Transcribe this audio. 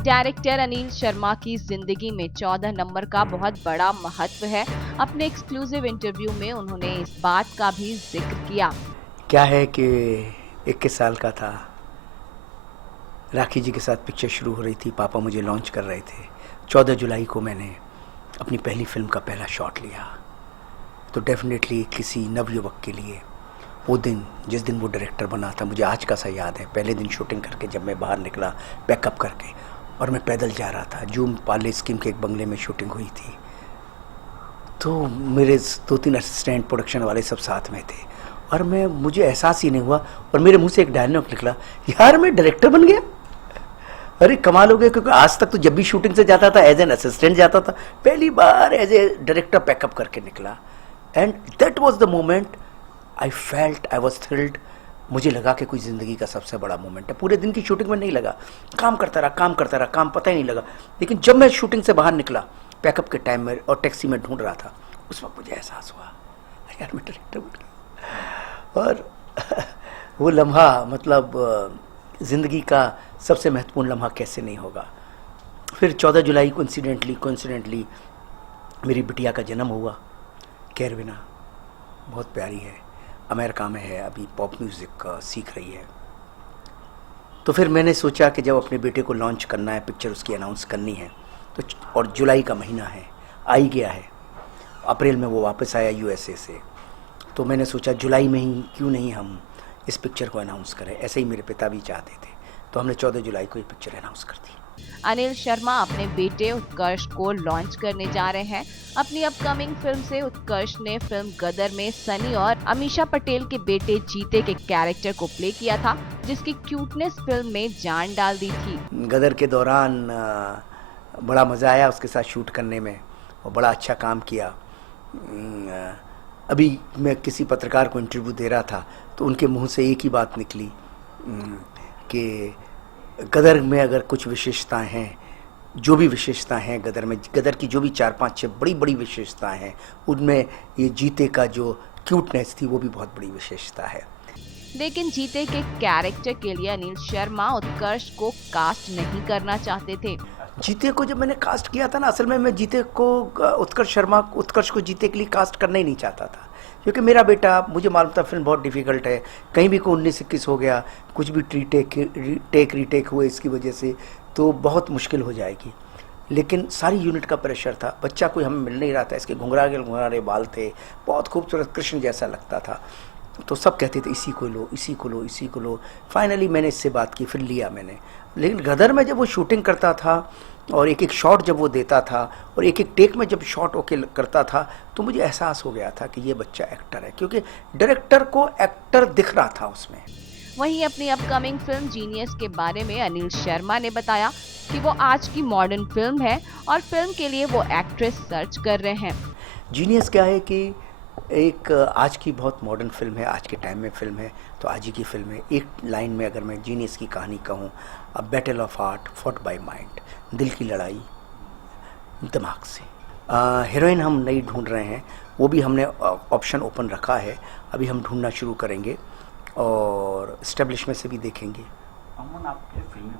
Director Anil Sharma की जिंदगी में 14 नंबर का बहुत बड़ा महत्व है। अपने एक्सक्लूसिव इंटरव्यू में उन्होंने इस बात का भी जिक्र किया। क्या है कि 21 साल का था, राखी जी के साथ पिक्चर शुरू हो रही थी, पापा मुझे लॉन्च कर रहे थे। 14 जुलाई को मैंने अपनी पहली फिल्म का पहला शॉट लिया। तो डेफिनेटली किसी नवयुवक के लिए वो दिन, जिस दिन वो डायरेक्टर बना था, मुझे आज का सा याद है। पहले दिन शूटिंग करके जब मैं बाहर निकला पैकअप करके, और मैं पैदल जा रहा था, जूम पार्ले स्कीम के एक बंगले में शूटिंग हुई थी। तो मेरे 2-3 असिस्टेंट प्रोडक्शन वाले सब साथ में थे, और मुझे एहसास ही नहीं हुआ, और मेरे मुंह से एक डायलॉग निकला, यार मैं डायरेक्टर बन गया। अरे कमाल हो गया, क्योंकि आज तक तो जब भी शूटिंग से जाता था एज एन असिस्टेंट जाता था, पहली बार एज ए डायरेक्टर पैकअप करके निकला। And that was the moment I felt, I was thrilled. मुझे लगा कि कोई ज़िंदगी का सबसे बड़ा मोमेंट है। पूरे दिन की शूटिंग में नहीं लगा, काम करता रहा, काम पता ही नहीं लगा। लेकिन जब मैं शूटिंग से बाहर निकला पैकअप के टाइम में और टैक्सी में ढूंढ रहा था, उस वक्त मुझे एहसास हुआ, यार मैं डायरेक्टर बन गया। और वो लम्हा, मतलब ज़िंदगी का सबसे महत्वपूर्ण लम्हा कैसे नहीं होगा। फिर 14 जुलाई कोइंसिडेंटली मेरी बिटिया का जन्म हुआ। कैरविना बहुत प्यारी है, अमेरिका में है, अभी पॉप म्यूज़िक सीख रही है। तो फिर मैंने सोचा कि जब अपने बेटे को लॉन्च करना है, पिक्चर उसकी अनाउंस करनी है, तो और जुलाई का महीना है, आ ही गया है। अप्रैल में वो वापस आया यूएसए से, तो मैंने सोचा जुलाई में ही क्यों नहीं हम इस पिक्चर को अनाउंस करें। ऐसे ही मेरे पिता भी चाहते थे, तो हमने 14 जुलाई को ये पिक्चर अनाउंस कर दी। अनिल शर्मा अपने बेटे उत्कर्ष को लॉन्च करने जा रहे हैं। अपनी अपकमिंग फिल्म से उत्कर्ष ने फिल्म गदर में सनी और अमीषा पटेल के बेटे जीते के कैरेक्टर को प्ले किया था, जिसकी क्यूटनेस फिल्म में जान डाल दी थी। गदर के दौरान बड़ा मज़ा आया उसके साथ शूट करने में, और बड़ा अच्छा काम किया। अभी मैं किसी पत्रकार को इंटरव्यू दे रहा था, तो उनके मुंह से एक ही बात निकली कि गदर में अगर कुछ विशेषताएं हैं, जो भी विशेषताएं हैं गदर में, गदर की जो भी 4-5-6 बड़ी बड़ी विशेषताएं हैं, उनमें ये जीते का जो क्यूटनेस थी वो भी बहुत बड़ी विशेषता है। लेकिन जीते के कैरेक्टर के लिए अनिल शर्मा उत्कर्ष को कास्ट नहीं करना चाहते थे। जीते को जब मैंने कास्ट किया था ना, असल में मैं जीते को उत्कर्ष को जीते के लिए कास्ट करना ही नहीं चाहता था, क्योंकि मेरा बेटा, मुझे मालूम था फिल्म बहुत डिफ़िकल्ट है, कहीं भी को 19-21 हो गया, कुछ भी रीटेक हुए इसकी वजह से, तो बहुत मुश्किल हो जाएगी। लेकिन सारी यूनिट का प्रेशर था, बच्चा कोई हमें मिल नहीं रहा था, इसके घुंघरारे बाल थे, बहुत खूबसूरत कृष्ण जैसा लगता था। तो सब कहते थे इसी को लो। फाइनली मैंने इससे बात की, फिर लिया मैंने। लेकिन गदर में जब वो शूटिंग करता था और एक एक शॉट जब वो देता था और एक एक टेक में जब शॉट ओके करता था, तो मुझे एहसास हो गया था कि ये बच्चा एक्टर है, क्योंकि डायरेक्टर को एक्टर दिख रहा था उसमें। वहीं अपनी अपकमिंग फिल्म जीनियस के बारे में अनिल शर्मा ने बताया कि वो आज की मॉडर्न फिल्म है और फिल्म के लिए वो एक्ट्रेस सर्च कर रहे हैं। जीनियस क्या है कि एक आज की बहुत मॉडर्न फिल्म है, आज के टाइम में फिल्म है, तो आज ही की फिल्म है। एक लाइन में अगर मैं जीनियस की कहानी कहूँ, a battle of heart fought by mind, दिल की लड़ाई दिमाग से। हीरोइन हम नई ढूंढ रहे हैं, वो भी हमने ऑप्शन ओपन रखा है, अभी हम ढूंढना शुरू करेंगे और एस्टेब्लिशमेंट से भी देखेंगे। अमन, आपके फिल्में